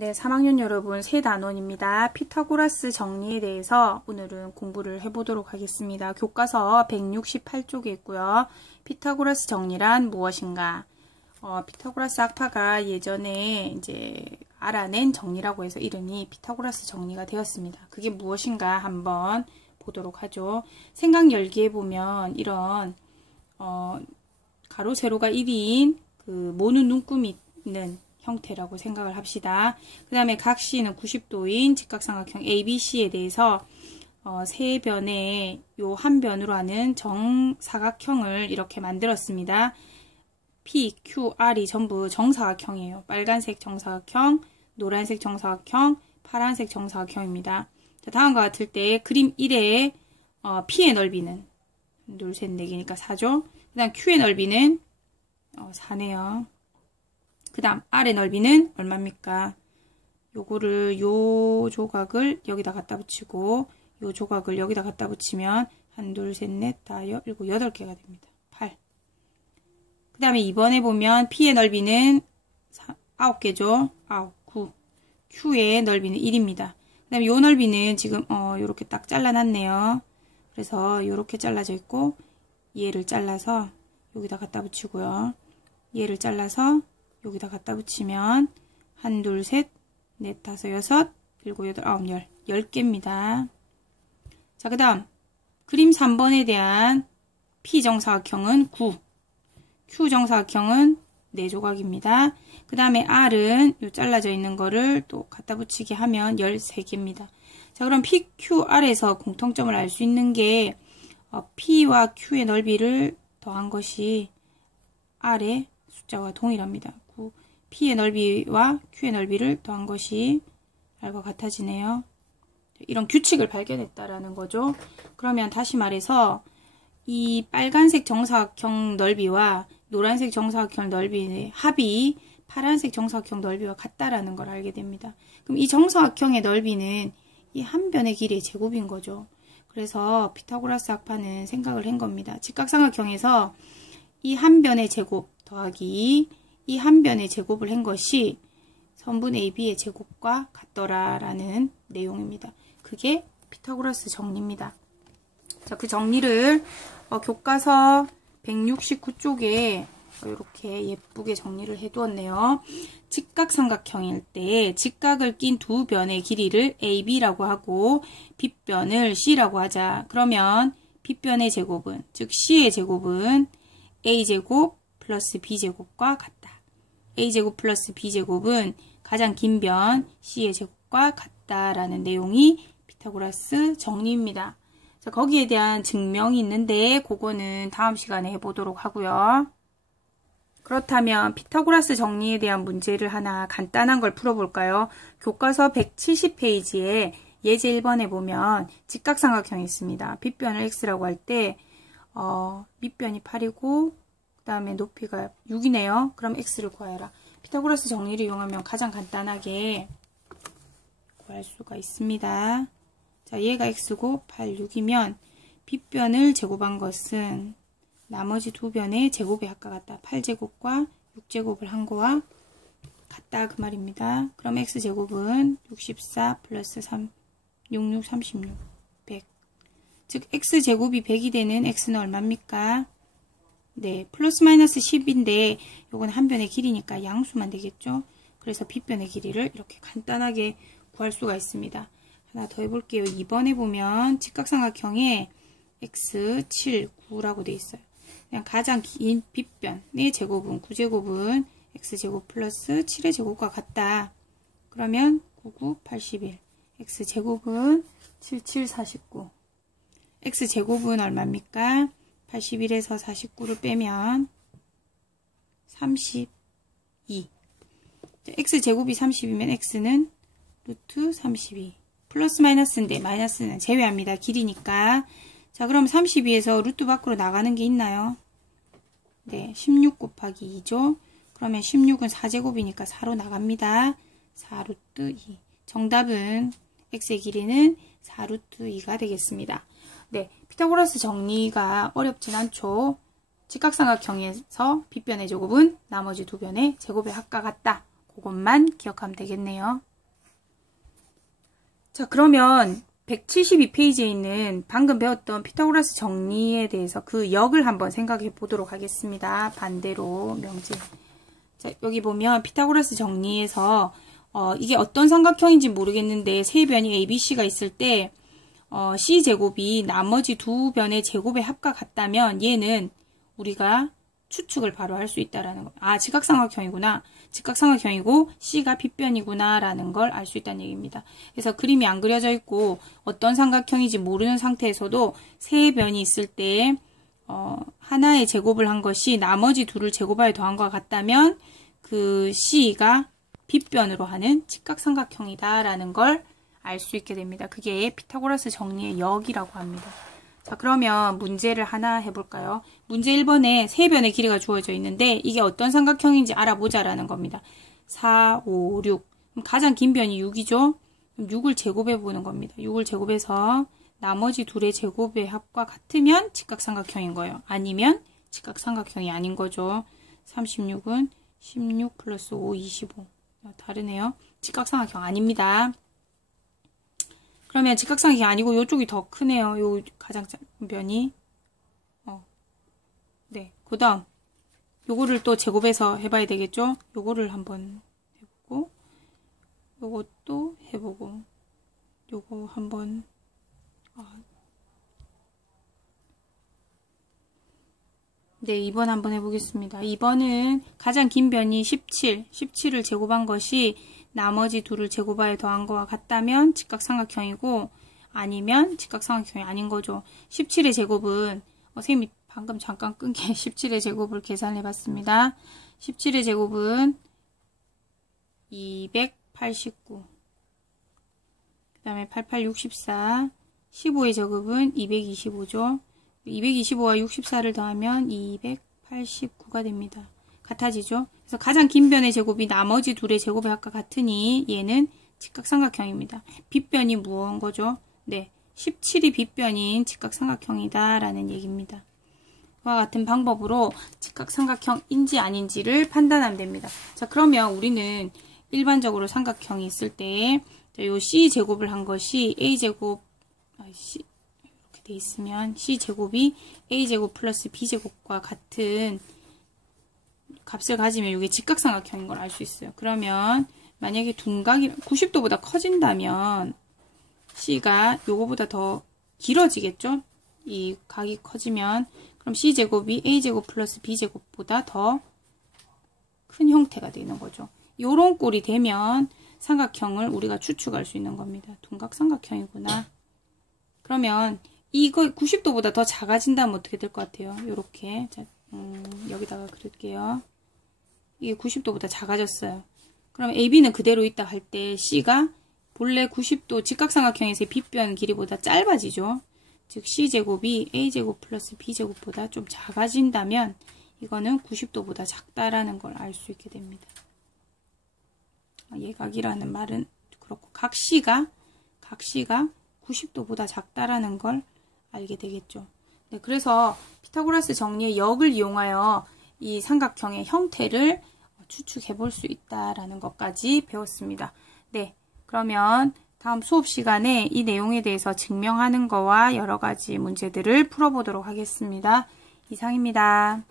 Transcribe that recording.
네, 3학년 여러분, 새 단원입니다. 피타고라스 정리에 대해서 오늘은 공부를 해보도록 하겠습니다. 교과서 168쪽에 있고요. 피타고라스 정리란 무엇인가? 피타고라스 학파가 예전에 이제 알아낸 정리라고 해서 이름이 피타고라스 정리가 되었습니다. 그게 무엇인가 한번 보도록 하죠. 생각 열기에 보면 이런 가로 세로가 1인 그 모는 눈금이 있는 형태라고 생각을 합시다. 그 다음에 각시는 90도인 직각삼각형 ABC에 대해서 세 변의 요 한 변으로 하는 정사각형을 이렇게 만들었습니다. P, Q, R이 전부 정사각형이에요. 빨간색 정사각형, 노란색 정사각형, 파란색 정사각형입니다. 자, 다음과 같을 때 그림 1의 P의 넓이는 둘, 셋, 네 개니까 4죠. 그 다음 Q의 넓이는 4네요. 그 다음 R의 넓이는 얼마입니까? 요거를 요 조각을 여기다 갖다 붙이고 요 조각을 여기다 갖다 붙이면 1, 2, 3, 4, 5, 6, 7, 8개가 됩니다. 8. 그 다음에 이번에 보면 P의 넓이는 9개죠. 9, 9. Q의 넓이는 1입니다. 그 다음에 요 넓이는 지금 요렇게 딱 잘라놨네요. 그래서 요렇게 잘라져 있고 얘를 잘라서 여기다 갖다 붙이고요. 얘를 잘라서 여기다 갖다 붙이면 1, 2, 3, 4, 5, 6, 7, 8, 9, 10개입니다. 자, 그 다음 그림 3번에 대한 P정사각형은 9, Q정사각형은 4조각입니다. 그 다음에 R은 요 잘라져 있는 거를 또 갖다 붙이게 하면 13개입니다. 자, 그럼 PQR에서 공통점을 알 수 있는 게 P와 Q의 넓이를 더한 것이 R의 숫자와 동일합니다. P의 넓이와 Q의 넓이를 더한 것이 R과 같아지네요. 이런 규칙을 발견했다라는 거죠. 그러면 다시 말해서 이 빨간색 정사각형 넓이와 노란색 정사각형 넓이의 합이 파란색 정사각형 넓이와 같다라는 걸 알게 됩니다. 그럼 이 정사각형의 넓이는 이 한 변의 길이의 제곱인 거죠. 그래서 피타고라스 학파는 생각을 한 겁니다. 직각삼각형에서 이 한 변의 제곱 더하기 이 한 변의 제곱을 한 것이 선분 AB의 제곱과 같더라라는 내용입니다. 그게 피타고라스 정리입니다. 자, 그 정리를 교과서 169쪽에 이렇게 예쁘게 정리를 해두었네요. 직각삼각형일 때 직각을 낀 두 변의 길이를 AB라고 하고 빗변을 C라고 하자. 그러면 빗변의 제곱은, 즉 C의 제곱은 A제곱 플러스 B제곱과 같다. A제곱 플러스 B제곱은 가장 긴 변 C의 제곱과 같다라는 내용이 피타고라스 정리입니다. 자, 거기에 대한 증명이 있는데 그거는 다음 시간에 해보도록 하고요. 그렇다면 피타고라스 정리에 대한 문제를 하나 간단한 걸 풀어볼까요? 교과서 170페이지에 예제 1번에 보면 직각삼각형이 있습니다. 빗변을 x라고 할 때 밑변이 8이고 그 다음에 높이가 6이네요. 그럼 x를 구하여라. 피타고라스 정리를 이용하면 가장 간단하게 구할 수가 있습니다. 자, 얘가 x고 8, 6이면 빗변을 제곱한 것은 나머지 두 변의 제곱의 합과 같다. 8제곱과 6제곱을 한 거와 같다 그 말입니다. 그럼 x제곱은 64 플러스 3, 66, 36, 100. 즉 x제곱이 100이 되는 x는 얼마입니까? 네, 플러스 마이너스 10인데 요건 한 변의 길이니까 양수만 되겠죠. 그래서 빗변의 길이를 이렇게 간단하게 구할 수가 있습니다. 하나 더 해볼게요. 2번에 보면 직각삼각형에 x, 7, 9라고 돼 있어요. 그냥 가장 긴 빗변의 제곱은 9제곱은 x제곱 플러스 7의 제곱과 같다. 그러면 9, 9, 81. x제곱은 7, 7, 49. x제곱은 얼마입니까? 81에서 49를 빼면 32. x제곱이 30이면 x는 루트 32. 플러스 마이너스인데 마이너스는 제외합니다. 길이니까. 자, 그럼 32에서 루트 밖으로 나가는 게 있나요? 네, 16 곱하기 2죠. 그러면 16은 4제곱이니까 4로 나갑니다. 4 루트 2. 정답은 x의 길이는 4 루트 2가 되겠습니다. 네, 피타고라스 정리가 어렵진 않죠. 직각삼각형에서 빗변의 제곱은 나머지 두 변의 제곱의 합과 같다. 그것만 기억하면 되겠네요. 자, 그러면 172페이지에 있는 방금 배웠던 피타고라스 정리에 대해서 그 역을 한번 생각해 보도록 하겠습니다. 반대로 명제. 자, 여기 보면 피타고라스 정리에서 이게 어떤 삼각형인지 모르겠는데 세 변이 ABC가 있을 때 C제곱이 나머지 두 변의 제곱의 합과 같다면 얘는 우리가 추측을 바로 할 수 있다라는 거. 아, 직각삼각형이구나. 직각삼각형이고 C가 빗변이구나 라는 걸 알 수 있다는 얘기입니다. 그래서 그림이 안 그려져 있고 어떤 삼각형인지 모르는 상태에서도 세 변이 있을 때 하나의 제곱을 한 것이 나머지 둘을 제곱하여 더한 것과 같다면 그 C가 빗변으로 하는 직각삼각형이다 라는 걸 알 수 있게 됩니다. 그게 피타고라스 정리의 역이라고 합니다. 자, 그러면 문제를 하나 해볼까요? 문제 1번에 세 변의 길이가 주어져 있는데 이게 어떤 삼각형인지 알아보자라는 겁니다. 4, 5, 6. 그럼 가장 긴 변이 6이죠? 그럼 6을 제곱해 보는 겁니다. 6을 제곱해서 나머지 둘의 제곱의 합과 같으면 직각삼각형인 거예요. 아니면 직각삼각형이 아닌 거죠. 36은 16 플러스 5, 25. 다르네요. 직각삼각형 아닙니다. 그러면 직각삼각형이 아니고 이쪽이 더 크네요. 요 가장 작은 변이. 네. 그 다음 요거를 또 제곱해서 해봐야 되겠죠? 요거를 한번 해보고 요것도 해보고 요거 한번 네, 2번 한번 해보겠습니다. 2번은 가장 긴 변이 17을 제곱한 것이 나머지 둘을 제곱하여 더한 거와 같다면 직각삼각형이고 아니면 직각삼각형이 아닌 거죠. 17의 제곱은 선생님이 방금 잠깐 끈게 17의 제곱을 계산해 봤습니다. 17의 제곱은 289. 그 다음에 88, 64. 15의 제곱은 225죠. 225와 64를 더하면 289가 됩니다. 같아지죠? 그래서 가장 긴 변의 제곱이 나머지 둘의 제곱의 합과 같으니 얘는 직각삼각형입니다. 빗변이 무언 거죠? 네, 17이 빗변인 직각삼각형이다 라는 얘기입니다. 그와 같은 방법으로 직각삼각형인지 아닌지를 판단하면 됩니다. 자, 그러면 우리는 일반적으로 삼각형이 있을 때 요 C제곱을 한 것이 A제곱 이렇게 돼 있으면 C제곱이 A제곱 플러스 B제곱과 같은 값을 가지면 이게 직각삼각형인 걸 알 수 있어요. 그러면 만약에 둔각이 90도보다 커진다면 C가 요거보다 더 길어지겠죠? 이 각이 커지면 그럼 C제곱이 A제곱 플러스 B제곱보다 더 큰 형태가 되는 거죠. 요런 꼴이 되면 삼각형을 우리가 추측할 수 있는 겁니다. 둔각삼각형이구나. 그러면 이거 90도보다 더 작아진다면 어떻게 될 것 같아요? 요렇게. 자, 여기다가 그릴게요. 이게 90도보다 작아졌어요. 그럼 AB는 그대로 있다 할 때 C가 본래 90도 직각삼각형에서의 빗변 길이보다 짧아지죠. 즉 C제곱이 A제곱 플러스 B제곱보다 좀 작아진다면 이거는 90도보다 작다라는 걸 알 수 있게 됩니다. 예각이라는 말은 그렇고 각 C가 90도보다 작다라는 걸 알게 되겠죠. 네, 그래서 피타고라스 정리의 역을 이용하여 이 삼각형의 형태를 추측해 볼 수 있다라는 것까지 배웠습니다. 네, 그러면 다음 수업 시간에 이 내용에 대해서 증명하는 거와 여러 가지 문제들을 풀어보도록 하겠습니다. 이상입니다.